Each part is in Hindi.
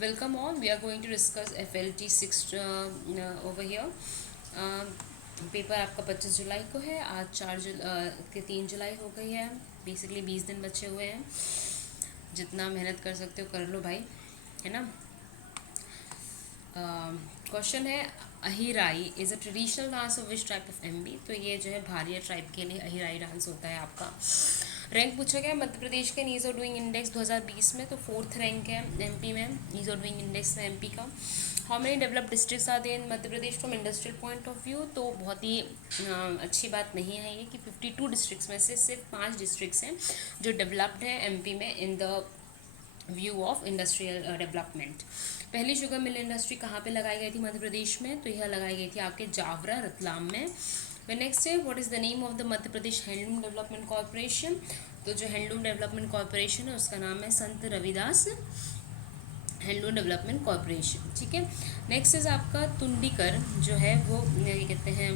Welcome all. We are going to discuss FLT 6 over here. Uh, paper आपका 25 जुलाई को है. आज 3 जुलाई हो गई है. बेसिकली 20 दिन बचे हुए हैं. जितना मेहनत कर सकते हो कर लो भाई, है ना. क्वेश्चन है, Ahirai is a traditional dance of which type of MP. तो ये जो है भारिया ट्राइब के लिए अहिराई डांस होता है आपका. रैंक पूछा गया मध्य प्रदेश के ईज ऑफ डूइंग इंडेक्स 2020 में, तो 4th रैंक है एमपी में ईज ऑफ डूइंग इंडेक्स में एमपी का. हाउ मेनी डेवलप्ड डिस्ट्रिक्ट्स आते हैं Madhya Pradesh from industrial point of view. तो बहुत ही अच्छी बात नहीं है ये कि 52 डिस्ट्रिक्ट्स में से सिर्फ 5 डिस्ट्रिक्ट्स हैं जो डेवलप्ड हैं एमपी में in the view of industrial development. पहली शुगर मिल इंडस्ट्री कहाँ पे लगाई गई थी मध्य प्रदेश में, तो यह लगाई गई थी आपके जावरा रतलाम में. फिर नेक्स्ट है, what is the name of the Madhya Pradesh handloom development corporation. तो जो हैंडलूम डेवलपमेंट कॉरपोरेशन है उसका नाम है संत रविदास हैंडलूम डेवलपमेंट कॉरपोरेशन. ठीक है. नेक्स्ट इज आपका तुंडीकर जो है वो ये कहते हैं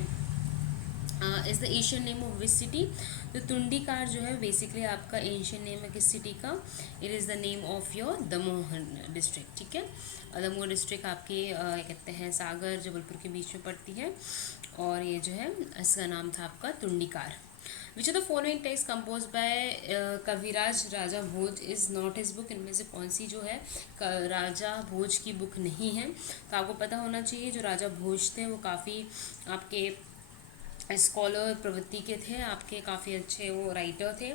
is the Asian name of which city. तो तुंडीकार जो है बेसिकली आपका एशियन नेम है किस सिटी का. It is the name of your Damoh district. ठीक है. दमोह डिस्ट्रिक्ट आपकी कहते हैं सागर जबलपुर के बीच में पड़ती है और ये जो है इसका नाम था आपका Tundikar. Which of the following text compose by Kaviraj Raja Bhoj is not his book. इनमें से कौन सी जो है राजा भोज की बुक नहीं है. तो आपको पता होना चाहिए जो राजा भोज थे वो काफ़ी आपके स्कॉलर प्रवृत्ति के थे, आपके काफ़ी अच्छे वो राइटर थे.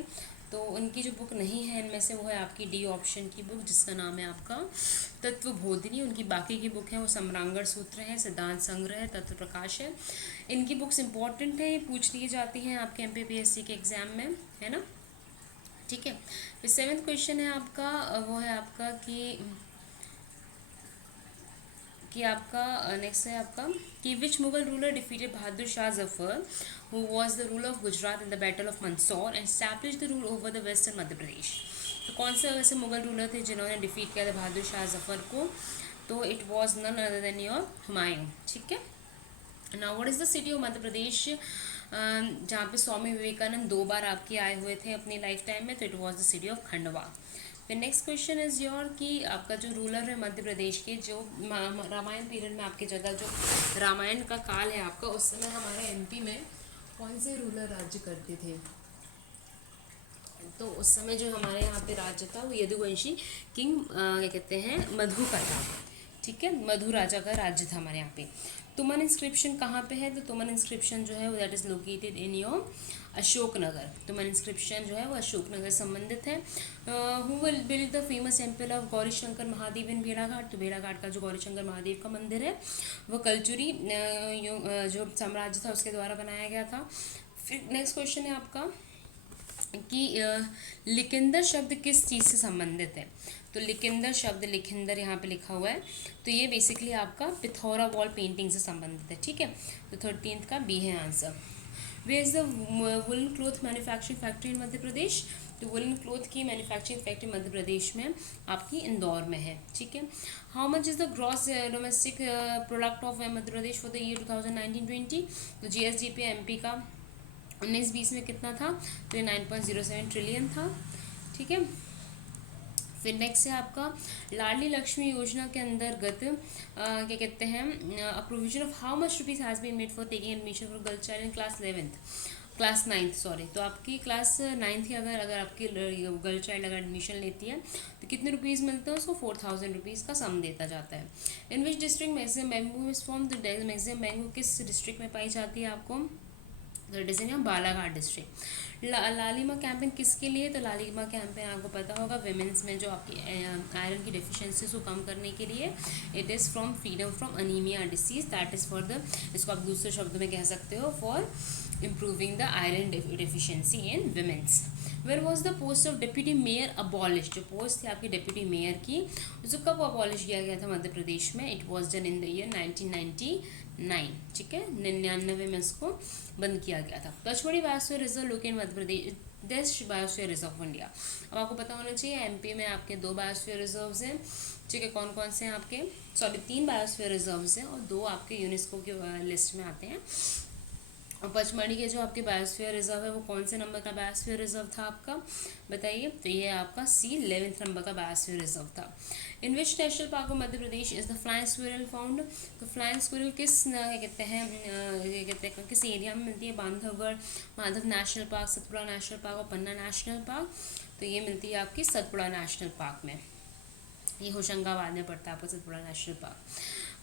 तो उनकी जो बुक नहीं है इनमें से वो है आपकी डी ऑप्शन की बुक जिसका नाम है आपका तत्वबोधिनी. उनकी बाकी की बुक है वो सम्रांगण सूत्र है, सिद्धांत संग्रह है, तत्व प्रकाश है. इनकी बुक्स इंपॉर्टेंट है, ये पूछ ली जाती हैं आपके एमपीपीएससी के एग्ज़ाम में, है ना. ठीक है. फिर 7th क्वेश्चन है आपका, वो है आपका कि आपका नेक्स्ट है आपका कि which Mughal ruler defeated Bahadur Shah Zafar who was the ruler of Gujarat in the battle of Mandsaur and establish the rule over the western Madhya Pradesh. तो कौन से वैसे मुगल रूलर थे जिन्होंने डिफीट किया था बहादुर शाह जफर को. तो it was none other than your Humayun. ठीक है. Now what is the city of Madhya Pradesh जहाँ पे स्वामी विवेकानंद 2 बार आपके आए हुए थे अपनी लाइफ टाइम में. तो it was the city of Khandwa. फिर नेक्स्ट क्वेश्चन इज योर कि आपका जो रूलर है मध्य प्रदेश के जो रामायण पीरियड में आपकी जगह जो रामायण का काल है आपका उस समय हमारे एमपी में कौन से रूलर राज्य करते थे. तो उस समय जो हमारे यहाँ पे राज्य था वो यदुवंशी किंग क्या कहते हैं मधु का था. ठीक है. मधु राजा का राज्य था हमारे यहाँ पे. तुमन इंस्क्रिप्शन कहाँ पे है. तो तुमन इंस्क्रिप्शन जो है वो that is located in your Ashoknagar. तुमन इंस्क्रिप्शन जो है वो अशोकनगर संबंधित है. Who will build the famous temple of Gauri Shankar Mahadev इन भेड़ाघाट. तो भेड़ाघाट का जो गौरी शंकर महादेव का मंदिर है वो कलचुरी जो साम्राज्य था उसके द्वारा बनाया गया था. फिर नेक्स्ट क्वेश्चन है आपका कि लिकिंदर शब्द किस चीज़ से संबंधित है. तो लिकिंदर शब्द लिखिंदर यहाँ पे लिखा हुआ है तो ये बेसिकली आपका पिथौरा वॉल पेंटिंग से संबंधित है. ठीक है. तो 13th का बी है answer. Where is the woollen cloth manufacturing factory in Madhya Pradesh. तो वुलन क्लोथ की मैन्युफैक्चरिंग फैक्ट्री मध्य प्रदेश में आपकी इंदौर में है. ठीक है. How much is the gross domestic product of Madhya Pradesh for the year 2019-20. तो जीएसडीपी एमपी का 19-20 में कितना था. तो ये 9.07 ट्रिलियन था. ठीक है. फिर नेक्स्ट है आपका लाडली लक्ष्मी योजना के अंतर्गत क्या कहते हैं provision of how much rupees has been made for taking admission for girl child in class 9th sorry. तो आपकी क्लास 9th की अगर आपकी गर्ल चाइल्ड अगर एडमिशन लेती है तो कितने रुपीज़ मिलते हैं उसको 4000 रुपीज़ का सम देता जाता है. In which district maximum mango is form. तो मैक्सिमम मैंगो किस डिस्ट्रिक्ट में पाई जाती है आपको. तो it is in Balaghat district. Lalima campaign किसके लिए. तो लालिमा कैंपेन आपको पता होगा विमेंस में जो आपकी आयरन की डिफिशियंसीज को कम करने के लिए. It is from freedom from anaemia disease that is for the इसको आप दूसरे शब्द में कह सकते हो for improving the iron deficiency in womens. Where was the post of deputy mayor abolish. जो पोस्ट थी आपकी डिप्यूटी मेयर की उसको कब अबॉलिश किया गया था मध्य प्रदेश में. It was done in the year 1999. ठीक है. 99 में इसको बंद किया गया था. Pachmarhi biosphere reserve located Madhya Pradesh देश बायोस्फीयर रिजर्व ऑफ इंडिया. अब आपको पता होना चाहिए एमपी में आपके 2 बायोस्फीयर रिजर्व्स हैं. ठीक है. कौन कौन से हैं आपके 3 बायोस्फीयर रिजर्व्स हैं और 2 आपके यूनेस्को के लिस्ट में आते हैं. और पचमढ़ी के जो आपके बायोस्फीयर रिजर्व है वो कौन से नंबर का बायोस्फीयर रिजर्व था आपका, बताइए। तो ये आपका C 11th नंबर का बायोस्फीयर रिजर्व था। In which national park of Madhya Pradesh is the flying squirrel found. तो फ्लाइंग स्क्विरल किस क्या कहते हैं किस एरिया में मिलती है, Bandhavgarh, Madhav national park, Satpura national park और पन्ना नेशनल पार्क। तो ये मिलती है आपकी सतपुड़ा नेशनल पार्क में, ये होशंगाबाद में पड़ता है आपका Satpura national park.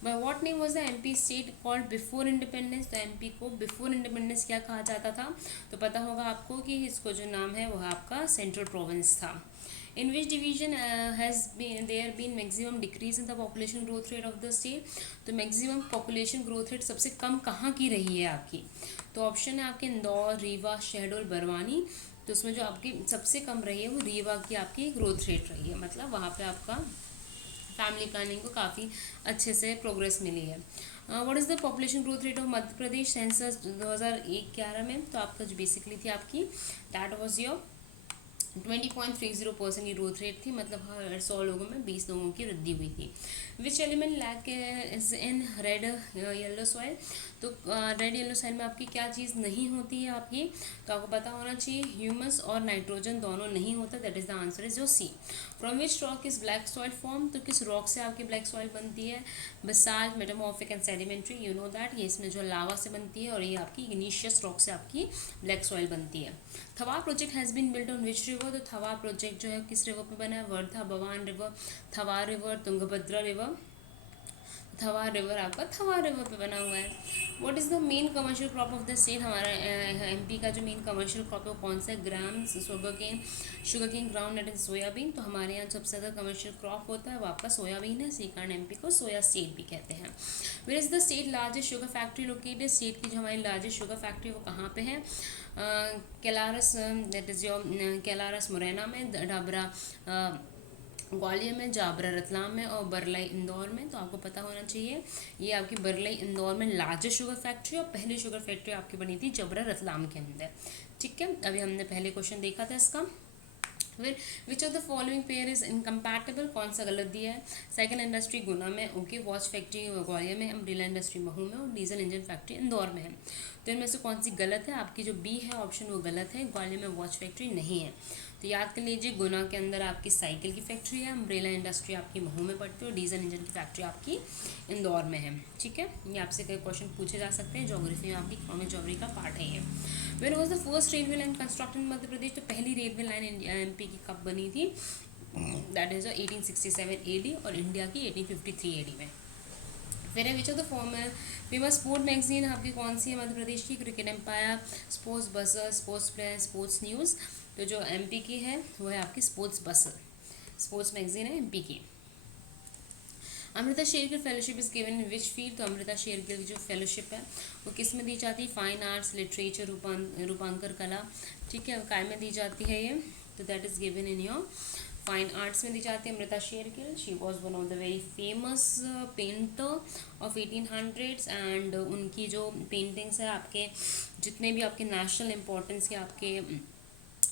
By what name was the MP state called before independence. तो एमपी को बिफोर इंडिपेंडेंस क्या कहा जाता था, तो पता होगा आपको कि इसको जो नाम है वह आपका सेंट्रल प्रोविंस था। In which division has there been maximum decrease in the population growth rate of the state. तो मैक्सिमम पॉपुलेशन ग्रोथ रेट सबसे कम कहाँ की रही है आपकी, तो ऑप्शन है आपके इंदौर, रीवा, शहडोल, बरवानी। तो उसमें जो आपकी सबसे कम रही है वो रीवा की आपकी ग्रोथ रेट रही है, मतलब वहाँ पे आपका फैमिली प्लानिंग को काफ़ी अच्छे से प्रोग्रेस मिली है। What is the population growth rate of Madhya Pradesh census 2011 में। तो आपका जो बेसिकली थी आपकी दैट वाज योर 20.30% की ग्रोथ रेट थी, मतलब हर 100 लोगों में 20 लोगों की वृद्धि हुई थी। Which element lack is in red yellow soil. तो रेड येलो सॉइल में आपकी क्या चीज़ नहीं होती है आपकी, तो आपको पता होना चाहिए ह्यूमस और नाइट्रोजन दोनों नहीं होता, that is the answer is your C। From which rock is black soil form. तो किस रॉक से आपकी ब्लैक सॉइल बनती है, basalt, metamorphic and sedimentary, you know that. ये इसमें जो लावा से बनती है और ये आपकी इग्नीशियस रॉक से आपकी ब्लैक सॉइल बनती है। Tawa project has been built on which river. तो थवा प्रोजेक्ट जो है किस रिवर पे बना है, वर्धा, भवान रिवर, थवा रिवर, तुंगभद्रा रिवर। थवा रिवर आपका थवा रिवर पे बना हुआ है। What is the main commercial crop of the state. हमारा एमपी का जो मेन कमर्शियल क्रॉप है वो कौन सा है, grams, sugarcane, groundnut and soybean. तो हमारे यहाँ सबसे ज़्यादा कमर्शियल क्रॉप होता है वो आपका सोयाबीन है, इसी कारण एमपी को सोया स्टेट भी कहते हैं। Where is the state largest sugar factory located. State की जो हमारी लार्जेस्ट शुगर फैक्ट्री वो कहाँ पे है, Kailaras, that is your Kailaras Morena में, डाबरा ग्वालियर में, जाबरा रतलाम में और बरलाई इंदौर में। तो आपको पता होना चाहिए ये आपकी बरलाई इंदौर में लार्जेस्ट शुगर फैक्ट्री और पहली शुगर फैक्ट्री आपकी बनी थी जबरा रतलाम के अंदर, ठीक है। अभी हमने पहले क्वेश्चन देखा था इसका। फिर विच of the following pair is incompatible, कौन सा गलत दिया है। साइकिल इंडस्ट्री गुना में, ओके, वॉच फैक्ट्री ग्वालियर में, अम्ब्रेला इंडस्ट्री महू में और डीजल इंजन फैक्ट्री इंदौर में है। तो इनमें से कौन सी गलत है, आपकी जो बी है ऑप्शन वो गलत है, ग्वालियर में वॉच फैक्ट्री नहीं है। तो याद कर लीजिए गुना के अंदर आपकी साइकिल की फैक्ट्री है, अम्ब्रेला इंडस्ट्री आपकी महू में पड़ती है और डीजल इंजन की फैक्ट्री आपकी इंदौर में है, ठीक है। ये आपसे कई क्वेश्चन पूछे जा सकते हैं, ज्योग्राफी में आपकी इकोनॉमिक ज्योग्राफी का पार्ट है ये। When was the first railway line constructed in Madhya Pradesh. तो पहली रेलवे लाइन एमपी की कब बनी थी, दैट इज 1867 AD और इंडिया की 1853 AD में। फिर है which of the famous sport magazine आपकी कौन सी है मध्य प्रदेश की, क्रिकेट एम्पायर, स्पोर्ट्स बसर, स्पोर्ट्स प्लेयर, स्पोर्ट्स न्यूज़। तो जो एमपी की है वो है आपकी स्पोर्ट्स बसर, स्पोर्ट्स मैगजीन है एमपी की। Amrita Shergil fellowship is given in which field. तो अमृता शेरगिल की जो फेलोशिप है वो किस में दी जाती है, फाइन आर्ट्स, लिटरेचर, रूपांकर कला, ठीक है, काय में दी जाती है ये, तो that is given in your fine arts में दी जाती है। Amrita Shergil, she was one of the very famous painter of 1800s and उनकी जो पेंटिंग्स है आपके जितने भी आपके नेशनल इम्पोर्टेंस के आपके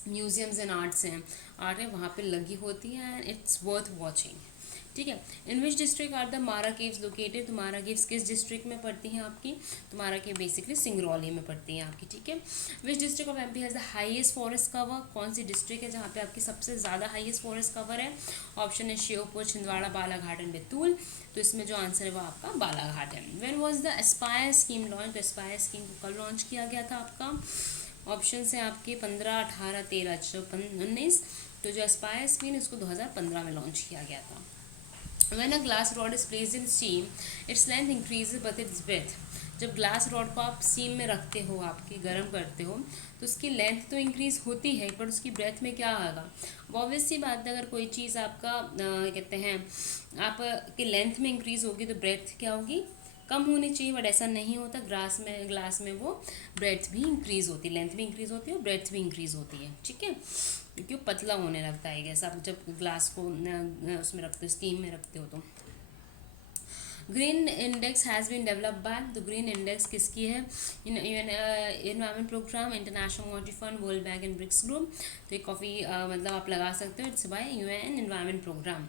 म्यूजियम्स एंड आर्ट्स हैं, आर्ट है वहाँ पे लगी होती है एंड इट्स वर्थ वॉचिंग, ठीक है। In which district are the मारा केव्स लोकेटेड। तो मारा केव्स किस डिस्ट्रिक्ट में पड़ती हैं आपकी, तो मारा केव बेसिकली सिंगरौली में पड़ती हैं आपकी, ठीक है। Which district of MP has the highest forest cover. कौन सी डिस्ट्रिक्ट है जहाँ पे आपकी सबसे ज़्यादा हाईएस्ट फॉरेस्ट कवर है, ऑप्शन है श्योपुर, छिंदवाड़ा, बालाघाट एंड बैतूल। तो इसमें जो आंसर है वो आपका बालाघाट है। When was the Aspire scheme launch. तो एस्पायर स्कीम को कब लॉन्च किया गया था आपका, ऑप्शन है आपके 15, 18, 13, 19। तो जो एस्पायर स्कीम है उसको 2015 में लॉन्च किया गया था। When a glass rod is placed in steam, its length increases but its breadth. जब ग्लास रॉड को आप स्टीम में रखते हो, आपकी गर्म करते हो, तो उसकी लेंथ तो इंक्रीज़ होती है पर उसकी ब्रेथ में क्या आएगा। अब ऑब्वियस सी बात है अगर कोई चीज़ आपका कहते हैं आपके लेंथ में इंक्रीज़ होगी तो ब्रेथ क्या होगी, कम होनी चाहिए, बट ऐसा नहीं होता। ग्लास में वो ब्रेथ भी इंक्रीज़ होती है, लेंथ भी इंक्रीज़ होती है और ब्रेथ भी इंक्रीज़ होती है, ठीक है, क्योंकि वो पतला होने लगता है गैस आप जब ग्लास को उसमें रखते हो, स्टीम में रखते हो तो। Green index has been develop by. तो ग्रीन इंडेक्स किसकी है, environment programme, international monetary fund, world bank and BRICS group. तो ये काफ़ी मतलब आप लगा सकते हो, it's by UN environment programme.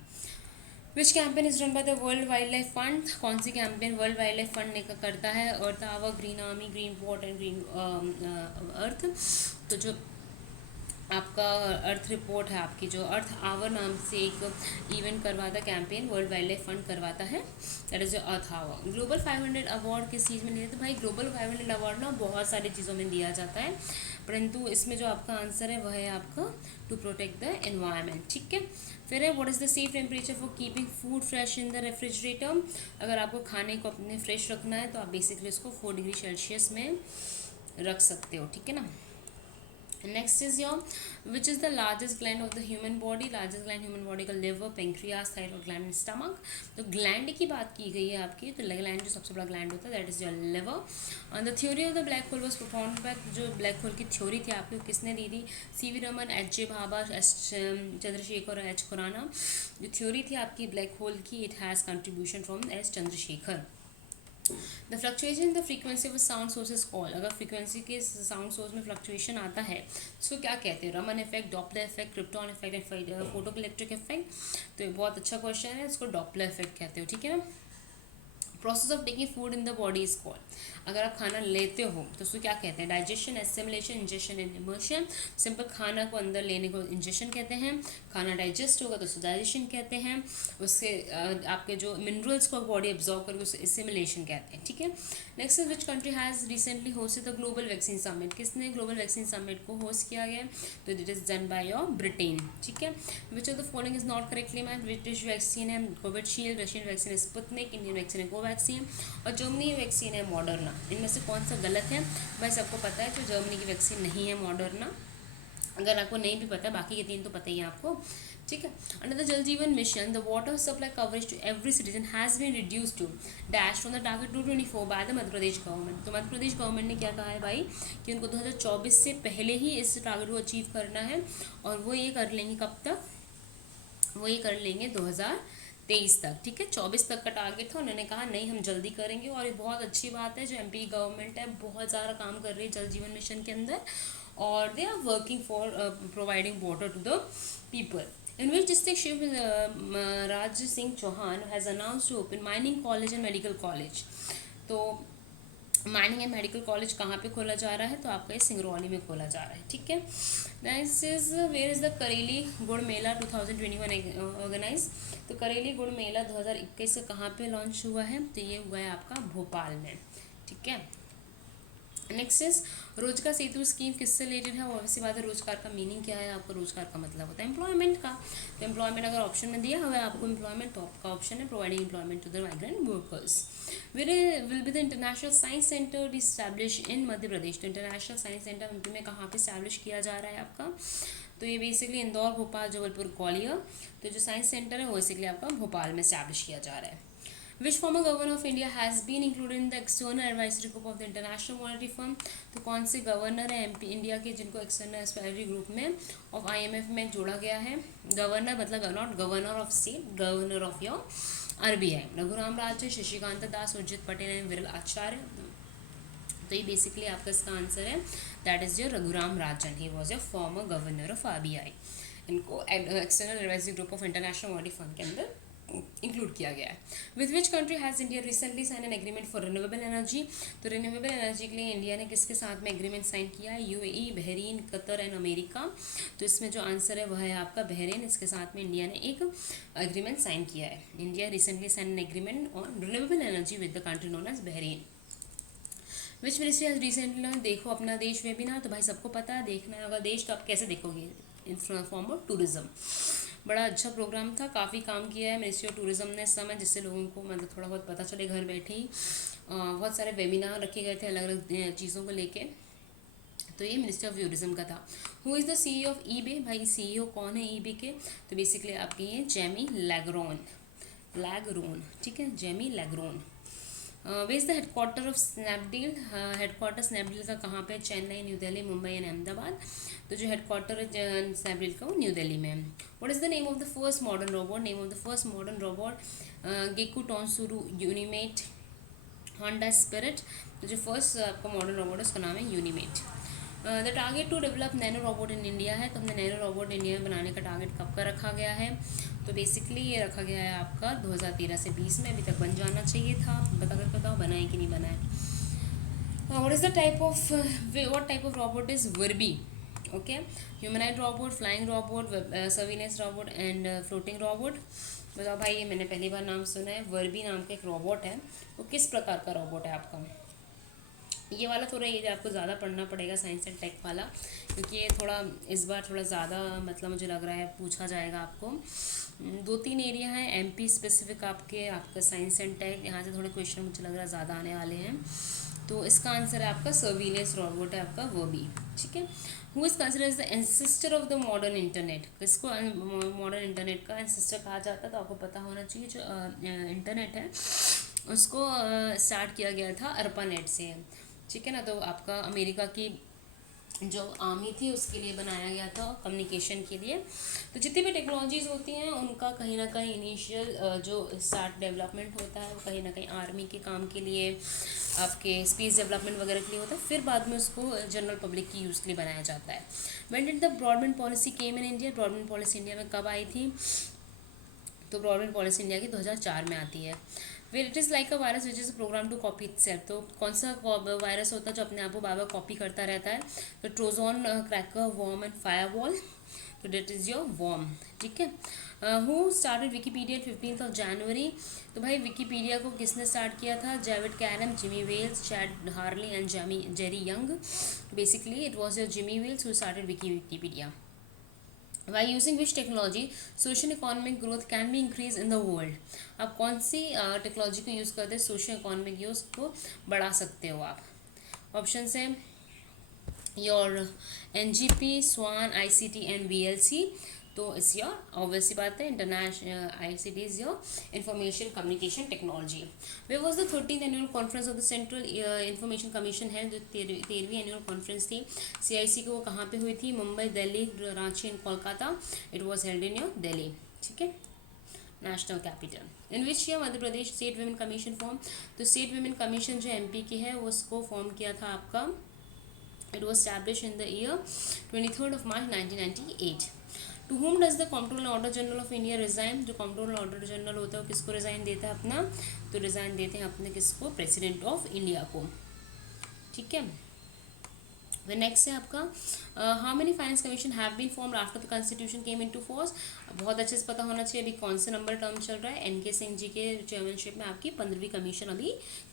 Which campaign is run by the world wild life fund, कौन सी campaign world wild life fund ने करता है? Earth hour, green army, green watt and green earth. तो जो आपका अर्थ रिपोर्ट है, आपकी जो अर्थ आवर नाम से एक इवेंट करवाता campaign world wild life fund करवाता है, that is earth hour. Global 500 award किस चीज़ में दिया? तो भाई ग्लोबल 500 अवार्ड ना बहुत सारी चीज़ों में दिया जाता है, परंतु इसमें जो आपका आंसर है वह है आपका टू प्रोटेक्ट द एनवायरनमेंट। ठीक है, फिर है what is the safe temperature for keeping food fresh in the refrigerator. अगर आपको खाने को अपने फ्रेश रखना है तो आप बेसिकली इसको 4 डिग्री सेल्सियस में रख सकते हो। ठीक है ना। Next is your which is the largest gland of the human body? Largest gland human body का liver, pancreas, thyroid gland and stomach. तो ग्लैंड की बात की गई है आपकी, तो ग्लैंड जो सबसे बड़ा ग्लैंड होता है that is your liver. The theory of the black hole was performed by, जो ब्लैक होल की थ्योरी थी आपको किसने दी थी? सी.वी. रमन, एच.जे. भाभा, एस चंद्रशेखर और एच खुराना। जो थ्योरी थी आपकी ब्लैक होल की, it has contribution from S Chandrashekhar. The fluctuation in the frequency of sound source is called, अगर फ्रीक्वेंसी के साउंड सोर्स में फ्लक्चुएशन आता है इसको क्या कहते हैं? Raman effect, Doppler effect, krypton effect and photo electric effect. तो ये बहुत अच्छा क्वेश्चन है, इसको डॉपलर इफेक्ट कहते हो। ठीक है ना। Process of taking food in the body is called, अगर आप खाना लेते हो तो उसको क्या कहते हैं? Digestion, assimilation, ingestion and immersion. Simple खाना को अंदर लेने को इंजेशन कहते हैं, खाना डाइजेस्ट होगा तो उसको डाइजेशन कहते हैं, उससे आपके जो मिनरल्स को बॉडी एब्जॉर्व करके उसको एसिमिलेशन कहते हैं। ठीक है। Next is which country has recently hosted the global vaccine summit, किसने ग्लोबल वैक्सीन समिट को होस्ट किया गया? तो it is done by your Britain. ठीक है। Which of the following is not correctly match? British vaccine है कोविशील्ड, रशियन वैक्सीन है स्पुतनिक, इंडियन वैक्सीन है कोवैक्सीन और जर्मनी वैक्सीन है मॉडर्ना। इनमें से कौन सा गलत है? भाई सबको पता है जो जर्मनी की वैक्सीन नहीं है मॉडर्ना। अगर आपको नहीं भी पता है, बाकी के 3 तो पता ही है आपको। ठीक है। Under the Jal Jeevan mission the water supply coverage to every citizen has been reduce to dash from the target 224 by the Madhya Pradesh government. तो मध्य प्रदेश गवर्नमेंट ने क्या कहा है भाई कि उनको 2024 से पहले ही इस टारगेट को अचीव करना है, और वो ये कर लेंगे कब तक? वो ये कर लेंगे 2023 तक। ठीक है, 24 तक का टारगेट था, उन्होंने कहा नहीं हम जल्दी करेंगे, और ये बहुत अच्छी बात है। जो एमपी गवर्नमेंट है बहुत ज़्यादा काम कर रही है जल जीवन मिशन के अंदर, और they are working for providing water to the people. In which district Shiv Raj Singh Chauhan has announced to open mining college and medical college? तो माइनिंग एंड मेडिकल कॉलेज कहाँ पे खोला जा रहा है? तो आपका ये सिंगरौली में खोला जा रहा है। ठीक है। Next is where is the Kareli Gur Mela 2021 organise? तो करेली गुड़ मेला 2021 से कहाँ पे लॉन्च हुआ है? तो ये हुआ है आपका भोपाल में। ठीक है। नेक्स्ट इज रोजगार सेतु स्कीम किससे रिलेटेड है? ऑब्वियसली बात है, रोजगार का मीनिंग क्या है? आपका रोजगार का मतलब होता है एम्प्लॉयमेंट का। तो एम्प्लॉयमेंट अगर ऑप्शन में दिया हुआ है आपको एम्प्लॉयमेंट, तो आपका ऑप्शन है providing employment to the migrant workers. Will be the international science centre be establish in Madhya Pradesh? तो इंटरनेशनल साइंस सेंटर एमपी में कहाँ पे स्टैब्लिश किया जा रहा है आपका? तो ये बेसिकली इंदौर, भोपाल, जबलपुर, ग्वालियर। तो जो साइंस सेंटर है वो बेसिकली आपका भोपाल में स्टैब्लिश किया जा रहा है। Which former governor of India has been included in the external advisory group of the International Monetary Fund? तो कौन से गवर्नर है एमपी इंडिया के जिनको एक्सटर्नल एडवाइजरी ग्रुप में ऑफ आईएमएफ में जोड़ा गया है? गवर्नर मतलब not governor of state, governor of your RBI. Raghuram Rajan, Shashikant Das, Urjit Patel and Viral Acharya. तो ये बेसिकली आपका इसका आंसर है, that is your Raghuram Rajan. He was your former governor of RBI. इनको external advisory group of international monetary fund के अंदर इंक्लूड किया गया है। With which country has India recently sign an agreement for renewable energy? तो रिन्यूएबल एनर्जी के लिए इंडिया ने किसके साथ में एग्रीमेंट साइन किया है? UAE, Bahrain, Qatar and America. तो इसमें जो आंसर है वह है आपका बहरीन। इसके साथ में इंडिया ने एक एग्रीमेंट साइन किया है। India recently sign an agreement on renewable energy with the country known as Bahrain. Which ministry has recently, देखो अपना देश वेबिनार, तो भाई सबको पता है, देखना है अगर देश तो आप कैसे देखोगे? In form of tourism. बड़ा अच्छा प्रोग्राम था, काफ़ी काम किया है मिनिस्ट्री ऑफ टूरिज्म ने इस समय, जिससे लोगों को मतलब थोड़ा बहुत पता चले घर बैठे ही। बहुत सारे वेबिनार रखे गए थे अलग अलग चीज़ों को लेके। तो ये मिनिस्ट्री ऑफ टूरिज्म का था। Who is the CEO of eBay? भाई सीईओ कौन है ईबे के? तो बेसिकली आपके ये जेमी लैग्रोन। ठीक है, Jamie Lagrone. Where is the headquarter of Snapdeal? Headquarter Snapdeal का कहाँ पे? Chennai, New Delhi, Mumbai and Ahmedabad. तो जो हेडक्वार्टर है स्नैपडील का वो न्यू दिल्ली में है। What is the name of the first modern robot? Name of the first modern robot Gakutensoku Unimate Honda Spirit. तो जो फर्स्ट आपका मॉडर्न रोबोट है उसका नाम है Unimate. The target to develop nano robot in India है, तो हमने नैनो रोबोट इंडिया में बनाने का टारगेट कब का रखा गया है, तो बेसिकली ये रखा गया है आपका 2013 से 20 में, अभी तक बन जाना चाहिए था। बता कर बताओ बना है कि नहीं बना है। What is the type of what type of robot is Verbi? Okay, humanoid robot, flying robot, surveillance robot and floating robot. बताओ भाई, ये मैंने पहली बार नाम सुना है। वर्बी नाम का एक रोबोट है, वो किस प्रकार का रोबोट है आपका? ये वाला थोड़ा ये आपको ज़्यादा पढ़ना पड़ेगा, साइंस एंड टेक वाला, क्योंकि ये थोड़ा इस बार थोड़ा ज़्यादा मतलब मुझे लग रहा है पूछा जाएगा आपको। 2-3 एरिया हैं एमपी स्पेसिफिक आपका साइंस एंड टेक, यहाँ से थोड़े क्वेश्चन मुझे लग रहा है ज़्यादा आने वाले हैं। तो इसका आंसर है आपका सर्विलेंस रोबोट है आपका वो भी, ठीक है। Who is considered the ancestor of the modern internet? किसको मॉडर्न इंटरनेट का एंसेस्टर कहा जाता है? तो आपको पता होना चाहिए, जो इंटरनेट है उसको स्टार्ट किया गया था अर्पानेट से, ठीक है ना। तो आपका अमेरिका की जो आर्मी थी उसके लिए बनाया गया था, कम्युनिकेशन के लिए। तो जितनी भी टेक्नोलॉजीज़ होती हैं उनका कहीं ना कहीं इनिशियल जो स्टार्ट डेवलपमेंट होता है वो कहीं ना कहीं आर्मी के काम के लिए, आपके स्पेस डेवलपमेंट वगैरह के लिए होता है, फिर बाद में उसको जनरल पब्लिक की यूज़ के लिए बनाया जाता है। When did the broadband policy came in India? Broadband policy India में कब आई थी? तो ब्रॉडबैंड पॉलिसी इंडिया की 2004 में आती है। फिर it is like a virus which is program to copy itself. तो कौन सा वायरस होता है जो अपने आप को बार बार कॉपी करता रहता है? तो Trojan, cracker, worm and firewall. तो डेट इज़ योर वॉर्म, ठीक है। Who started Wikipedia 15th of January? तो भाई विकीपीडिया को किसने स्टार्ट किया था? David Caram, Jimmy Wales, Chad Hurley and Jerry Yang. Basically it was your Jimmy Wales who started Wikipedia. By using which technology social economic growth can be increased in the world? आप कौन सी टेक्नोलॉजी को यूज़ करते सोशल इकोनॉमिक ग्रोथ को बढ़ा सकते हो आप? ऑप्शन है योर NGP, स्वान, ICT एंड VLC। तो इस योर ऑब्वियसली बात है international ICT is your information communication technology. Where was the 13th annual conference of the central information commission है, जो 13वीं एनुअल कॉन्फ्रेंस थी CIC की, वो कहाँ पे हुई थी? Mumbai, Delhi, Ranchi and Kolkata. It was held in your Delhi, ठीक है, national capital. In which year Madhya Pradesh state women commission form? तो स्टेट वुमेन कमीशन जो MP की है उसको फॉर्म किया था आपका, it was established in the year 23rd of March 1998. To whom does the comptroller order general of India resign? जो comptroller order general होता है वो किसको रिज़ाइन देता है अपना? तो रिज़ाइन देते हैं अपने किसको? प्रेसिडेंट ऑफ इंडिया को, ठीक है। नेक्स्ट है आपका how many finance commission have been formed after the constitution came into force? बहुत अच्छे से पता होना चाहिए अभी कौन से नंबर टर्म चल रहा है। NK सिंह जी के चेयरमैनशिप में आपकी 15वीं कमीशन अभी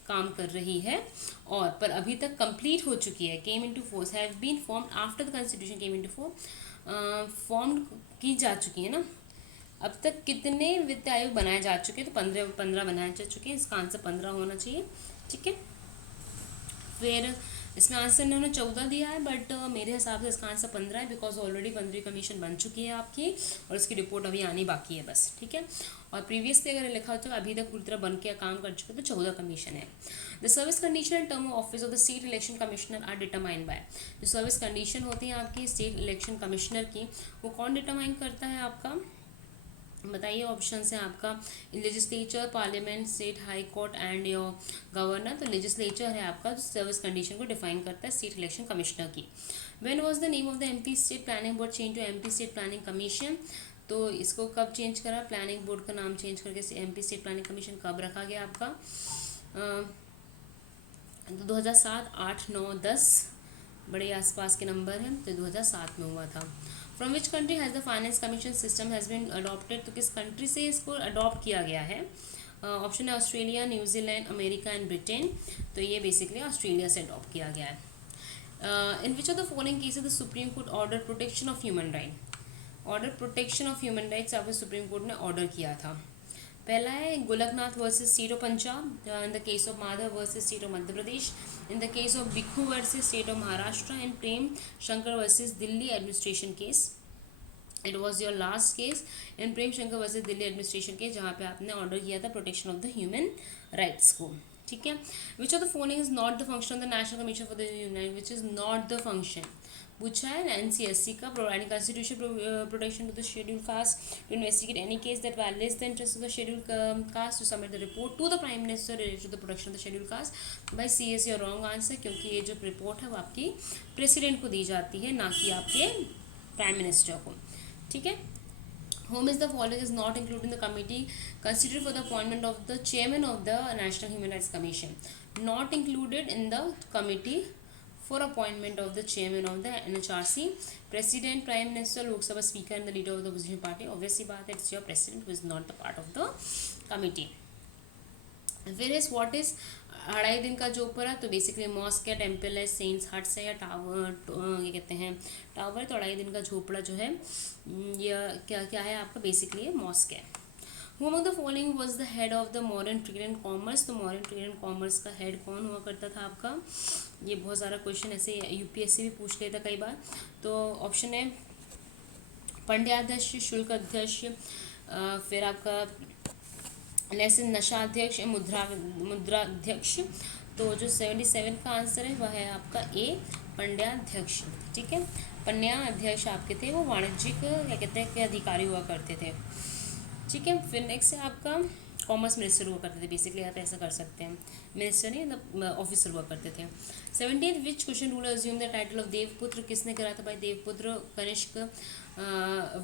काम कर रही है, और पर अभी तक कंप्लीट हो चुकी है। Came into force have been formed after the constitution came into force, form की जा चुकी है ना। अब तक कितने वित्त आयोग बनाए जा चुके हैं? तो 15 बनाए जा चुके हैं, इसका आंसर 15 होना चाहिए, ठीक है। फिर इसमें आंसर इन्होंने 14 दिया है, बट मेरे हिसाब से इसका आंसर 15 है, बिकॉज ऑलरेडी 15वीं कमीशन बन चुकी है आपकी और इसकी रिपोर्ट अभी आनी बाकी है बस, ठीक है। और प्रीवियसली अगर लिखा हो तो अभी तक पूरी तरह बन के काम कर चुके तो 14 कमीशन है। The service condition and term of office of the state election commissioner are determined by? जो सर्विस कंडीशन होती है आपकी स्टेट इलेक्शन कमिश्नर की, वो कौन डिटरमाइन करता है आपका? बताइए, ऑप्शन है आपका legislature, parliament, state high court and your governor. तो लेजिस्लेचर है आपका जो सर्विस कंडीशन को डिफाइन करता है स्टेट इलेक्शन कमिश्नर की। When was the name of the MP state planning board change to MP state planning commission? तो इसको कब चेंज करा? प्लानिंग बोर्ड का नाम चेंज करके MP स्टेट प्लानिंग कमीशन कब रखा गया आपका? 2007, 8, 9, 10 बड़े आसपास के नंबर हैं, तो 2007 में हुआ था। From which country has the finance commission system has been adopted? तो किस कंट्री से इसको अडॉप्ट किया गया है? ऑप्शन है Australia, New Zealand, America and Britain. तो ये बेसिकली ऑस्ट्रेलिया से अडॉप्ट किया गया है। In which of the following cases the supreme court order protection of human right? Order protection of human rights आपको सुप्रीम कोर्ट ने ऑर्डर किया था। पहला है Golaknath versus state of Punjab, in the case of Madhav versus state of Madhya Pradesh, in the case of Bhikhu versus state of Maharashtra, and Prem Shankar versus Delhi administration case. It was your last case in Prem Shankar versus Delhi administration case, जहाँ पे आपने ऑर्डर किया था protection of the human rights को, ठीक है। Which of the following is not the function of the national commission for the human right? Which is not the function? पूछा है एनसीएससी का, providing constitution protection to the schedule caste to investigate any case that violets the interest of the schedule caste to submit the report to the prime minister related to the protection of the schedule caste. By C is your wrong answer, क्योंकि ये जो रिपोर्ट है वो आपकी प्रेसिडेंट को दी जाती है, ना कि आपके प्राइम मिनिस्टर को। ठीक है। Whom is the following is not included in the committee considered for the appointment of the chairman of the National Human Rights Commission? Not included in the committee for appointment of the chairman of the NHRC, president, prime minister, Lok Sabha speaker and the leader of the opposition party. Obviously बात है, it's your president who is not the part of the committee. फिर इज व्हाट इज 2.5 दिन का जो ऊपर है, तो बेसिकली मॉस्क है, टेम्पल है, सेंट्स हट्स है या टावर, ये कहते हैं टावर। तो 2.5 दिन का झोपड़ा जो है ये क्या क्या है आपका, बेसिकली ये मॉस्क है। Who among the following was the head of the modern trade and commerce? तो मॉडर्न ट्रेड एंड कॉमर्स का हेड कौन हुआ करता था आपका? ये बहुत सारा क्वेश्चन ऐसे यूपीएससी भी पूछ लेता कई बार। तो ऑप्शन है पंड्याध्यक्ष, शुल्क अध्यक्ष, फिर आपका नेक्स्ट नशाध्यक्ष, मुद्राध्यक्ष। तो जो 77 का आंसर है वह है आपका ए, पंड्याध्यक्ष। ठीक है। पंड्याध्यक्ष आपके थे वो वाणिज्यिक क्या कहते हैं कि अधिकारी हुआ करते थे। ठीक है। फिर नेक्स्ट है आपका कॉमर्स मिनिस्टर हुआ करते थे, बेसिकली आप ऐसा कर सकते हैं, मिनिस्टर नहीं मतलब ऑफिसर हुआ करते थे। 17th which question ruler assume the title of Devputra? किसने करा था भाई देवपुत्र? कनिष्क,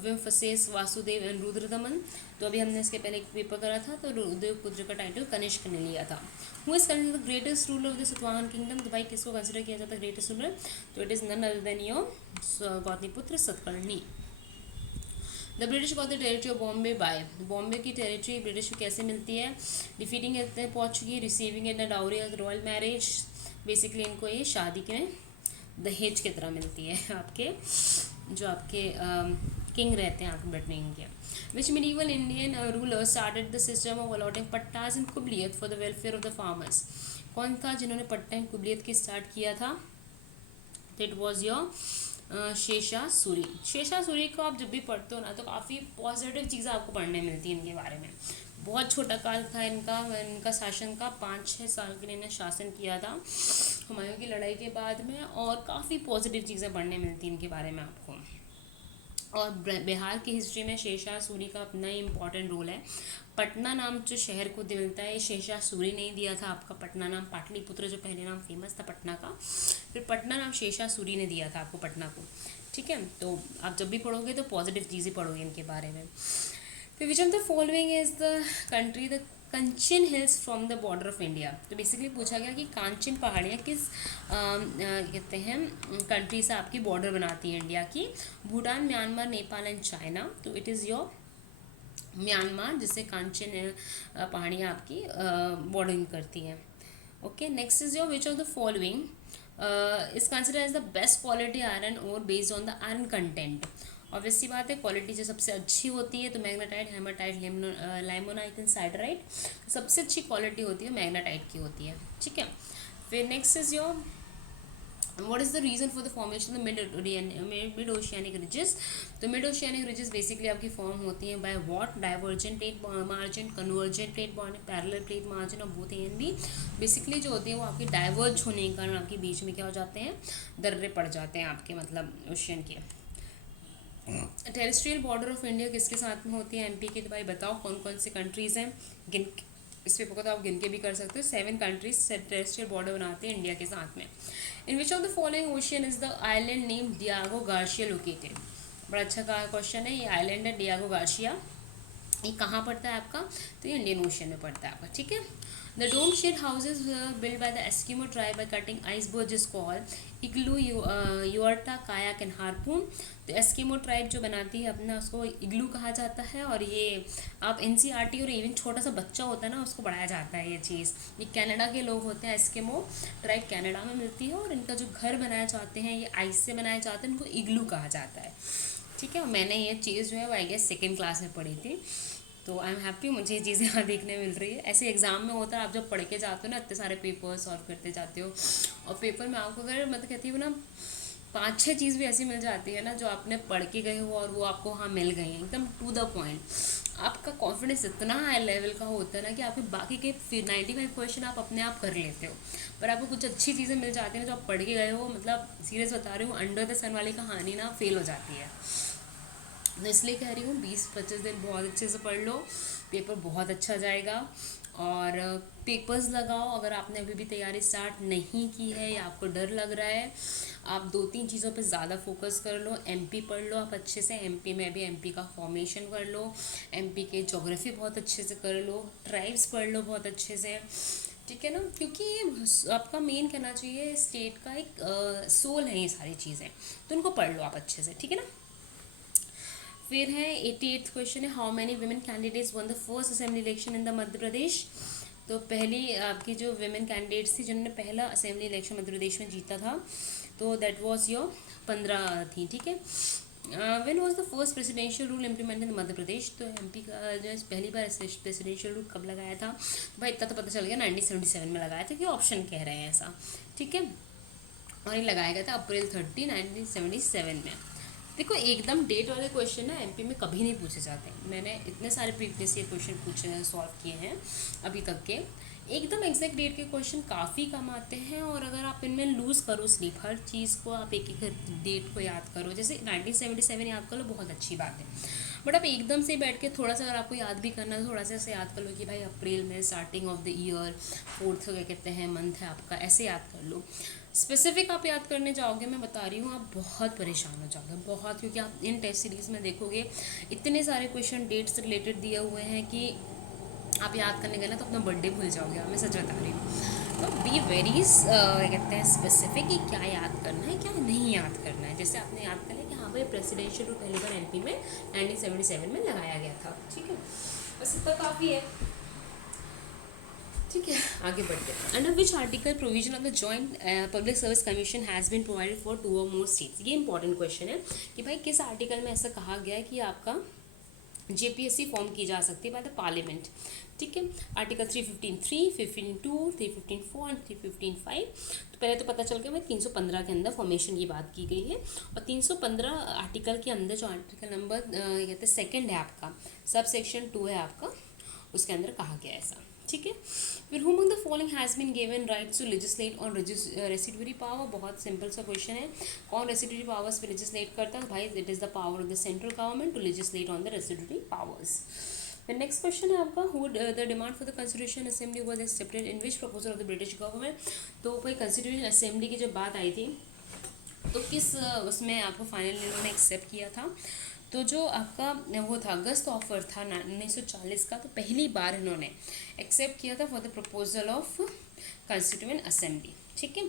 विम्फसेस, वासुदेव एंड रुद्रदमन। तो अभी हमने इसके पहले एक पेपर करा था, तो देवपुत्र का टाइटल कनिष्क ने लिया था। Who is considered the greatest ruler of the Satavahana kingdom? तो भाई किसको कंसिडर किया जाता है ग्रेटेस्ट रूलर? तो it is none other than your Gautamiputra Satakarni. The British got the territory of Bombay by? Bombay की टेरिटरी ब्रिटिश को कैसे मिलती है? Defeating at the Portuguese, receiving at the dowry of royal marriage. Basically इनको ये शादी के दहेज की तरह मिलती है, आपके जो आपके किंग रहते हैं आपके ब्रिटेन के। Which medieval Indian ruler started the system of allotting pattas in qabuliyat for the welfare of the farmers? कौन था जिन्होंने पट्टा इन कुबलियत की स्टार्ट किया था? It was your Sher Shah Suri. Sher Shah Suri को आप जब भी पढ़ते हो ना तो काफ़ी पॉजिटिव चीज़ें आपको पढ़ने मिलती हैं इनके बारे में। बहुत छोटा काल था इनका शासन का, 5-6 साल के लिए इन्हें शासन किया था हुमायूं की लड़ाई के बाद में, और काफ़ी पॉजिटिव चीज़ें पढ़ने मिलती हैं इनके बारे में आपको। और बिहार की हिस्ट्री में शेषासुरी का अपना ही इम्पॉर्टेंट रोल है। पटना नाम जो शहर को मिलता है शेषासुरी ने दिया था आपका। पटना नाम पाटलिपुत्र जो पहले नाम फेमस था पटना का, फिर पटना नाम शेषासुरी ने दिया था आपको पटना को। ठीक है। तो आप जब भी पढ़ोगे तो पॉजिटिव चीज़ें पढ़ोगे इनके बारे में। फिर विच of the following is the country the Kanchan hills from the border of India? तो बेसिकली पूछा गया कि कांचन पहाड़ियाँ किस कहते हैं कंट्री से आपकी बॉर्डर बनाती है इंडिया की? Bhutan, Myanmar, Nepal and China. तो इट इज़ योर म्यांमार, जिससे कांचन पहाड़ियाँ आपकी बॉर्डरिंग करती हैं। Okay. Next is your which of the following is consider as the best quality iron ore based on the iron content? Obviously बात है, क्वालिटी जो सबसे अच्छी होती है तो magnetite, hematite, limonite and siderite. सबसे अच्छी क्वालिटी होती है मैग्नेटाइट की होती है। ठीक है। फिर next is your what is the reason for the formation of the mid oceanic ridges? तो मिड ओशियानिक रिजेस बेसिकली आपकी फॉर्म होती हैं by what? Divergent plate margin, convergent plate parallel plate margin और both A and B. Basically जो होती है वो आपकी डाइवर्ज होने के कारण आपके बीच में क्या हो जाते हैं, दर्रे पड़ जाते हैं आपके मतलब ओशियन के। टेरेस्ट्रियल बॉर्डर ऑफ इंडिया किसके साथ में होती है? एमपी के। तो भाई बताओ कौन कौन से कंट्रीज़ हैं? गिन इस पेपर को तो आप गिन के भी कर सकते हो। 7 कंट्रीज टेरेस्ट्रियल बॉर्डर बनाते हैं इंडिया के साथ में। In which of the following ocean is the island name Diego Garcia located? बड़ा अच्छा क्वेश्चन है। ये आइलैंड है डियागो गार्शिया, ये कहाँ पड़ता है आपका? तो ये इंडियन ओशियन में पड़ता है आपका। ठीक है। The dome shed houses build by the Eskimo tribe by cutting iceberg is called igloo, yurta, kayak and harpoon. तो एस्किमो ट्राइब जो बनाती है अपना उसको इग्लू कहा जाता है, और ये आप एनसीईआरटी और इवन छोटा सा बच्चा होता है ना उसको पढ़ाया जाता है ये चीज़। ये कनाडा के लोग होते हैं, एस्किमो ट्राइब कनाडा में मिलती है, और इनका जो घर बनाए जाते हैं ये आइस से बनाए जाते हैं, इनको इग्लू कहा जाता है। ठीक है। मैंने ये चीज़ जो है वो आई गेस 2nd क्लास में पढ़ी थी, तो आई एम हैप्पी मुझे ये चीज़ें यहाँ देखने मिल रही है। ऐसे एग्जाम में होता है, आप जब पढ़ के जाते हो ना इतने सारे पेपर सॉल्व करते जाते हो, और पेपर में आपको अगर मतलब कहती हूँ ना 5-6 चीज़ भी ऐसी मिल जाती है ना जो आपने पढ़ के गए हो और वो आपको हाँ मिल गई हैं एकदम टू द पॉइंट, आपका कॉन्फिडेंस इतना हाई लेवल का होता है ना कि आपके बाकी के फिर 95 क्वेश्चन आप अपने आप कर लेते हो, पर आपको कुछ अच्छी चीज़ें मिल जाती हैं जो आप पढ़ के गए हो, मतलब सीरियस बता रही हूँ, अंडर द सन वाली कहानी ना फेल हो जाती है। तो इसलिए कह रही हूँ 20-25 दिन बहुत अच्छे से पढ़ लो, पेपर बहुत अच्छा जाएगा। और पेपर्स लगाओ, अगर आपने अभी भी तैयारी स्टार्ट नहीं की है या आपको डर लग रहा है, आप 2-3 चीज़ों पे ज़्यादा फोकस कर लो। एमपी पढ़ लो आप अच्छे से, एमपी में भी एमपी का फॉर्मेशन कर लो, एमपी के ज्योग्राफी बहुत अच्छे से कर लो, ट्राइब्स पढ़ लो बहुत अच्छे से, ठीक है ना, क्योंकि ये आपका मेन कहना चाहिए स्टेट का एक सोल है ये सारी चीज़ें, तो उनको पढ़ लो आप अच्छे से, ठीक है ना। फिर है 88th क्वेश्चन है, how many women candidates won the first assembly election in the Madhya Pradesh. तो पहली आपकी जो वुमेन कैंडिडेट्स थी जिन्होंने पहला असेंबली इलेक्शन मध्य प्रदेश में जीता था, तो दैट वाज योर 15 थी, ठीक है। When was the first presidential rule implement in Madhya Pradesh. तो एमपी का जो है पहली बार प्रेसिडेंशियल रूल कब लगाया था, तो भाई इतना तो पता चल गया 1977 में लगाया था, कि ऑप्शन कह रहे हैं ऐसा, ठीक है। और ये लगाया गया था अप्रैल 30, 1977 में। देखो एकदम डेट वाले क्वेश्चन ना एमपी में कभी नहीं पूछे जाते, मैंने इतने सारे प्रीवियस ईयर क्वेश्चन पूछे हैं, सॉल्व किए हैं अभी तक के, एकदम एग्जैक्ट डेट के क्वेश्चन काफ़ी कम आते हैं। और अगर आप इनमें लूज़ करो स्लीप, हर चीज़ को आप एक एक डेट को याद करो, जैसे 1977 याद कर लो, बहुत अच्छी बात है, बट आप एकदम से बैठ के थोड़ा सा अगर आपको याद भी करना है, थोड़ा सा ऐसे याद कर लो कि भाई अप्रैल में starting of the year, fourth क्या कहते हैं मंथ है आपका, ऐसे याद कर लो। स्पेसिफिक आप याद करने जाओगे, मैं बता रही हूँ आप बहुत परेशान हो जाओगे, बहुत, क्योंकि आप इन टेस्ट सीरीज़ में देखोगे इतने सारे क्वेश्चन डेट से रिलेटेड दिए हुए हैं कि आप याद करने गए ना तो अपना बर्थडे भूल जाओगे, मैं सच बता रही हूँ। तो बी वेरी क्या कहते हैं स्पेसिफिक कि क्या याद करना है क्या नहीं याद करना है। जैसे आपने याद कर लिया कि हाँ भाई प्रेसिडेंशियल रूल पहली बार एमपी में 1977 में लगाया गया था, ठीक है, बस इतना काफ़ी है, ठीक है। आगे बढ़ते हैं। Under which article provision of the joint public service commission has been provided for 2 और मोर सीट्स। ये इंपॉर्टेंट क्वेश्चन है कि भाई किस आर्टिकल में ऐसा कहा गया है कि आपका जेपीएससी फॉर्म की जा सकती है बाय द पार्लियामेंट, ठीक है। Article 315(3), 315(2), 315(4) and 315(5). तो पहले तो पता चल गया भाई 315 के अंदर फॉर्मेशन की बात की गई है, और 315 आर्टिकल के अंदर जो आर्टिकल नंबर कहते हैं सेकेंड है आपका, सब सेक्शन 2 है आपका, उसके अंदर कहा गया ऐसा, ठीक है। फिर whom among the following has been given rights to legislate on residuary power। बहुत सिंपल सा क्वेश्चन है, कौन रेसिडुअरी पावर्स पे लेजिस्लेट करता है, भाई it is the power of the central government to legislate on the residuary powers. फिर नेक्स्ट क्वेश्चन है आपका, who the demand for the constitution assembly was accepted in which proposal of the British government. तो भाई कंस्टिट्यूशन असेंबली की जब बात आई थी तो किस उसमें आपको फाइनल इन्होंने एक्सेप्ट किया था, तो जो आपका वो था अगस्त ऑफर था 1940 का, तो पहली बार इन्होंने एक्सेप्ट किया था for the proposal of constituent assembly, ठीक है।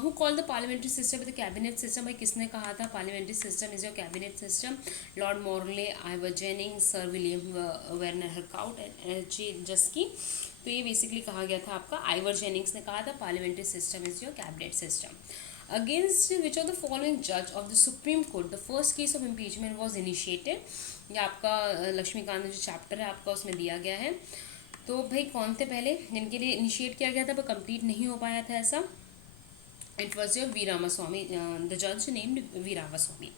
Who call the parliamentary system the cabinet system. भाई किसने कहा था parliamentary system is your cabinet system, Lord Morley, Ivor Jenning, sir William Vernon Harcourt and G Jaski. तो ये बेसिकली कहा गया था आपका, आइवर जेनिंग्स ने कहा था parliamentary system is your cabinet system. Against which of the following judge of the Supreme Court the first case of impeachment was initiated। ये आपका लक्ष्मीकांत जो चैप्टर है आपका उसमें दिया गया है। तो भाई कौन थे पहले जिनके लिए इनिशिएट किया गया था पर कंप्लीट नहीं हो पाया था ऐसा, it was your V Ramaswami, the जज named V Ramaswami.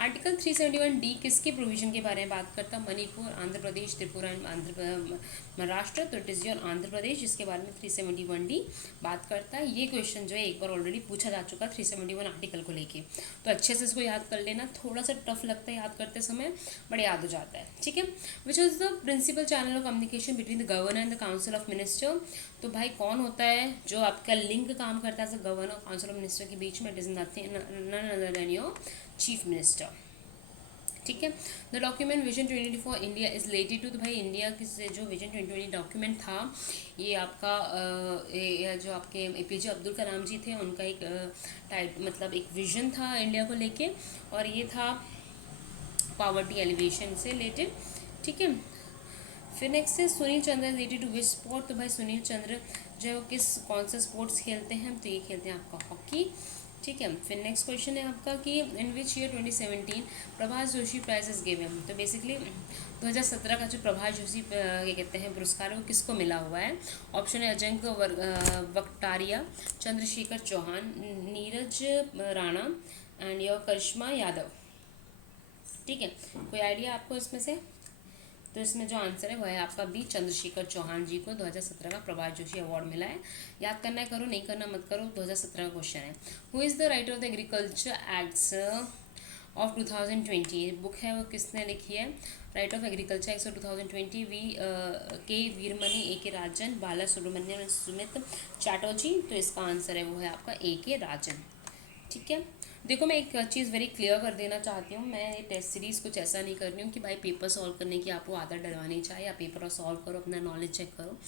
Article 371D किसके प्रोविजन के बारे में बात करता है, मणिपुर, आंध्र प्रदेश, त्रिपुरा एंड महाराष्ट्र, तो it is your Andhra Pradesh, जिसके बारे में 371D बात करता है। ये क्वेश्चन जो है एक बार ऑलरेडी पूछा जा चुका है 371 आर्टिकल को लेके, तो अच्छे से इसको याद कर लेना, थोड़ा सा टफ लगता है याद करते समय बट याद हो जाता है, ठीक है। Which is the principal channel of communication between the governor and the council of minister. तो भाई कौन होता है जो आपका लिंक काम करता है गवर्नर और काउंसिल ऑफ मिनिस्टर के बीच में, it is none other than your chief minister, ठीक है। The document vision 2020 for India is related to, तो भाई इंडिया से जो विजन 2020 डॉक्यूमेंट था ये आपका जो आपके APJ अब्दुल कलाम जी थे उनका एक टाइप मतलब एक विजन था इंडिया को लेके, और ये था पावर्टी एलिवेशन से रिलेटेड, ठीक है। फिर नेक्स्ट है सुनील चंद्र रिलेटेड टू विच स्पोर्ट। तो भाई सुनील चंद्र जो है वो कौन से स्पोर्ट्स खेलते हैं, तो ये खेलते हैं आपका हॉकी, ठीक है। फिर नेक्स्ट क्वेश्चन है आपका कि in which year 2017 Prabhash Joshi prize is given. तो बेसिकली 2017 का जो प्रभाष जोशी क्या कहते हैं पुरस्कार है वो किसको मिला हुआ है। ऑप्शन है अजंक वकटारिया, चंद्रशेखर चौहान, नीरज राणा एंड योर करिश्मा यादव, ठीक है। कोई आइडिया आपको इसमें से तो इसमें जो आंसर है वो है आपका बी, चंद्रशेखर चौहान जी को 2017 का प्रभाष जोशी अवार्ड मिला है। याद करना है करो, नहीं करना मत करो, 2017 का क्वेश्चन है। Who is the writer of the agriculture acts of 2020? Book है वो किसने लिखी है? Right of agriculture act of 2020, के वीरमणि, ए के राजन, बाला सुब्रमण्यम, सुमित चैटर्जी। तो इसका आंसर है वो है आपका ए के राजन। ठीक है, देखो मैं एक चीज़ वेरी क्लियर कर देना चाहती हूँ, मैं ये टेस्ट सीरीज़ कुछ ऐसा नहीं कर रही हूँ कि भाई पेपर सॉल्व करने की आपको आदत डलवानी चाहिए या पेपर सॉल्व करो, अपना नॉलेज चेक करो।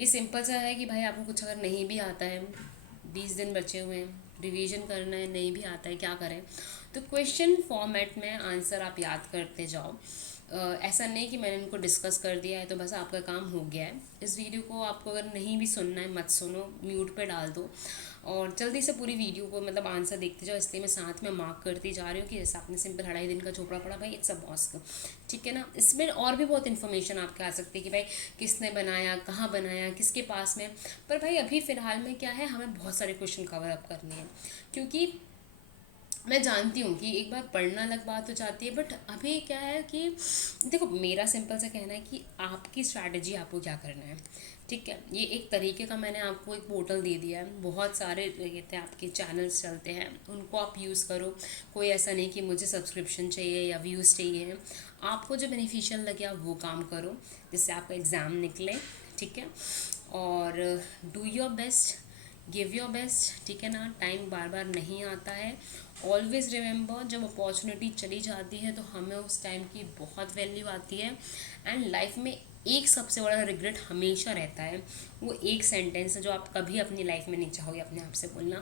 ये सिंपल सा है कि भाई आपको कुछ अगर नहीं भी आता है, 20 दिन बचे हुए हैं, रिवीजन करना है, नहीं भी आता है, क्या करें? तो क्वेश्चन फॉर्मेट में आंसर आप याद करते जाओ। ऐसा नहीं कि मैंने इनको डिस्कस कर दिया है तो बस आपका काम हो गया है। इस वीडियो को आपको अगर नहीं भी सुनना है मत सुनो, म्यूट पे डाल दो और जल्दी से पूरी वीडियो को मतलब आंसर देखते जाओ। इसलिए मैं साथ में मार्क करती जा रही हूँ कि जैसे आपने सिंपल 2.5 दिन का चोपड़ा पढ़ा, भाई इट्स अ मॉस्क। ठीक है ना, इसमें और भी बहुत इन्फॉर्मेशन आपके आ सकती है कि भाई किसने बनाया, कहाँ बनाया, किसके पास में। पर भाई अभी फ़िलहाल में क्या है, हमें बहुत सारे क्वेश्चन कवर अप करने हैं, क्योंकि मैं जानती हूँ कि एक बार पढ़ना अलग बात हो जाती है, बट अभी क्या है कि देखो मेरा सिंपल सा कहना है कि आपकी स्ट्रैटेजी आपको क्या करना है। ठीक है, ये एक तरीके का मैंने आपको एक पोर्टल दे दिया है, बहुत सारे कहते हैं आपके चैनल्स चलते हैं, उनको आप यूज़ करो। कोई ऐसा नहीं कि मुझे सब्सक्रिप्शन चाहिए या व्यूज़ चाहिए, आपको जो बेनिफिशियल लगे आप वो काम करो जिससे आपका एग्ज़ाम निकले। ठीक है, और do your best, give your best. ठीक है ना, टाइम बार बार नहीं आता है। ऑलवेज़ रिमेंबर, जब अपॉर्चुनिटी चली जाती है तो हमें उस टाइम की बहुत वैल्यू आती है। एंड लाइफ में एक सबसे बड़ा रिग्रेट हमेशा रहता है, वो एक सेंटेंस है जो आप कभी अपनी लाइफ में नहीं चाहोगे अपने आप से बोलना,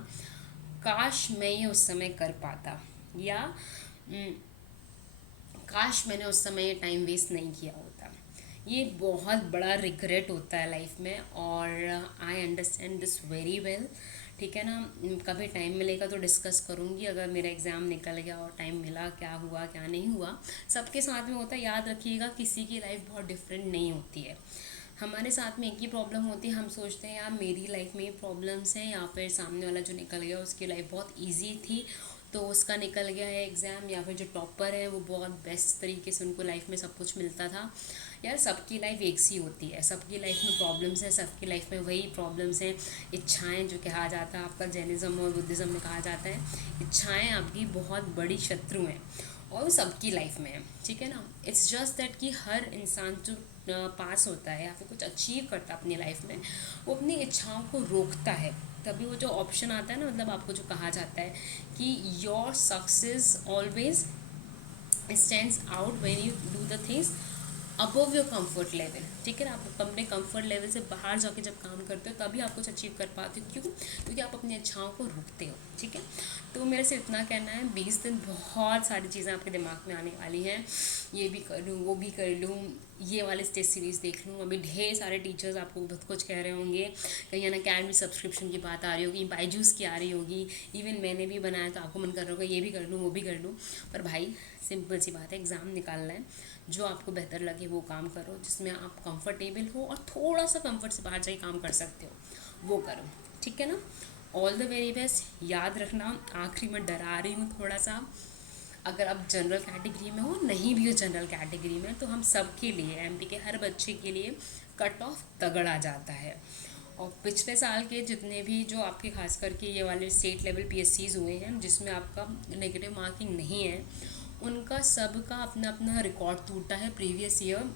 काश मैं ये उस समय कर पाता, या काश मैंने उस समय ये टाइम वेस्ट नहीं किया होता। ये बहुत बड़ा रिग्रेट होता है लाइफ में, और I understand this very well. ठीक है ना, कभी टाइम मिलेगा तो डिस्कस करूँगी। अगर मेरा एग्ज़ाम निकल गया और टाइम मिला, क्या हुआ क्या नहीं हुआ, सबके साथ में होता है। याद रखिएगा, किसी की लाइफ बहुत डिफरेंट नहीं होती है। हमारे साथ में एक ही प्रॉब्लम होती है, हम सोचते हैं यार मेरी लाइफ में ये प्रॉब्लम्स हैं, या फिर सामने वाला जो निकल गया उसकी लाइफ बहुत ईजी थी तो उसका निकल गया है एग्ज़ाम, या फिर जो टॉपर है वो बहुत बेस्ट तरीके से उनको लाइफ में सब कुछ मिलता था। यार सबकी लाइफ एक सी होती है, सबकी लाइफ में प्रॉब्लम्स हैं, सबकी लाइफ में वही प्रॉब्लम्स हैं। इच्छाएं, जो कहा जाता है आपका जैनिज़्म और बुद्धिज़्म में कहा जाता है, इच्छाएं आपकी बहुत बड़ी शत्रु हैं और वो सबकी लाइफ में है। ठीक है ना, इट्स जस्ट दैट कि हर इंसान जो पास होता है या फिर कुछ अचीव करता है अपनी लाइफ में, वो अपनी इच्छाओं को रोकता है। तभी वो जो ऑप्शन आता है ना, मतलब आपको जो कहा जाता है कि your success always stands out when you do the things above your comfort level. ठीक है ना, आप अपने कंफर्ट लेवल से बाहर जाके जब काम करते हो तभी आप कुछ अचीव कर पाते हो। क्यों? क्योंकि आप अपनी इच्छाओं को रोकते हो। ठीक है, तो मेरे से इतना कहना है, 20 दिन बहुत सारी चीज़ें आपके दिमाग में आने वाली हैं, ये भी कर लूँ, वो भी कर लूँ, ये वाले टेस्ट सीरीज़ देख लूँ। अभी ढेर सारे टीचर्स आपको बहुत कुछ कह रहे होंगे, कहीं ना अकेडमी सब्सक्रिप्शन की बात आ रही होगी, बायजूस की आ रही होगी, इवन मैंने भी बनाया तो आपको मन कर रहा होगा ये भी कर लूँ वो भी कर लूँ। पर भाई सिंपल सी बात है, एग्ज़ाम निकालना है, जो आपको बेहतर लगे वो काम करो, जिसमें आप कंफर्टेबल हो और थोड़ा सा कंफर्ट से बाहर जाके काम कर सकते हो वो करो। ठीक है ना, ऑल द वेरी बेस्ट। याद रखना, आखिरी में डरा रही हूँ थोड़ा सा, अगर आप जनरल कैटेगरी में हो, नहीं भी हो जनरल कैटेगरी में, तो हम सब के लिए, एमपी के हर बच्चे के लिए कट ऑफ तगड़ आ जाता है। और पिछले साल के जितने भी जो आपके खास करके ये वाले स्टेट लेवल पीएससीज हुए हैं जिसमें आपका नेगेटिव मार्किंग नहीं है, उनका सबका अपना अपना रिकॉर्ड टूटा है प्रीवियस ईयर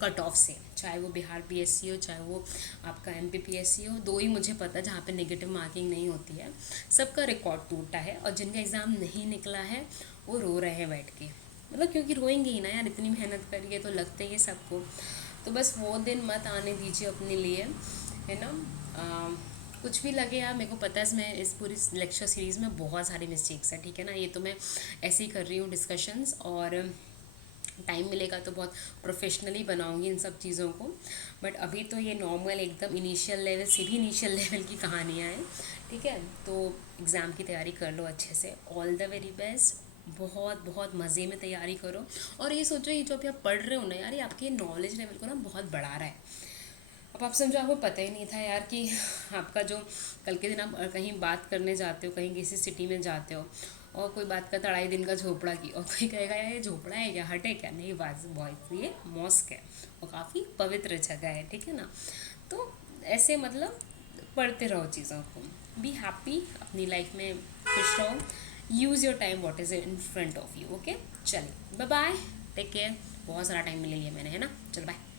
कट ऑफ से। चाहे वो बिहार पीएससी हो, चाहे वो आपका एमपी पीएससी हो, दो ही मुझे पता है जहाँ पे नेगेटिव मार्किंग नहीं होती है, सबका रिकॉर्ड टूटा है। और जिनका एग्ज़ाम नहीं निकला है वो रो रहे हैं बैठ के, मतलब क्योंकि रोएंगे ही ना यार, इतनी मेहनत करिए तो लगते ही सबको। तो बस वो दिन मत आने दीजिए अपने लिए, है ना। कुछ भी लगे यार, मेरे को पता है इसमें इस पूरी लेक्चर सीरीज़ में बहुत सारी मिस्टेक्स हैं। ठीक है ना, ये तो मैं ऐसे ही कर रही हूँ डिस्कशंस, और टाइम मिलेगा तो बहुत प्रोफेशनली बनाऊंगी इन सब चीज़ों को। बट अभी तो ये नॉर्मल एकदम इनिशियल लेवल से भी इनिशियल लेवल की कहानियाँ हैं। ठीक है, तो एग्ज़ाम की तैयारी कर लो अच्छे से। ऑल द वेरी बेस्ट, बहुत बहुत मज़े में तैयारी करो। और ये सोचो, ये जो अभी आप पढ़ रहे हो ना यार, ये आपके नॉलेज लेवल को ना बहुत बढ़ा रहा है। अब आप समझो, आपको पता ही नहीं था यार कि आपका जो कल के दिन आप कहीं बात करने जाते हो, कहीं किसी सिटी में जाते हो, और कोई बात का 2.5 दिन का झोपड़ा की, और कोई कहेगा यार ये झोपड़ा है क्या, हट है क्या, नहीं बात बॉयज, ये मॉस्क है और काफ़ी पवित्र जगह है, ठीक है ना। तो ऐसे मतलब पढ़ते रहो चीज़ों को, बी हैप्पी, अपनी लाइफ में खुश रहो, use your time what is in front of you. Okay, चलिए बाय बाय, टेक केयर, बहुत सारा टाइम मिलेंगे मैंने, है ना, चलो बाय।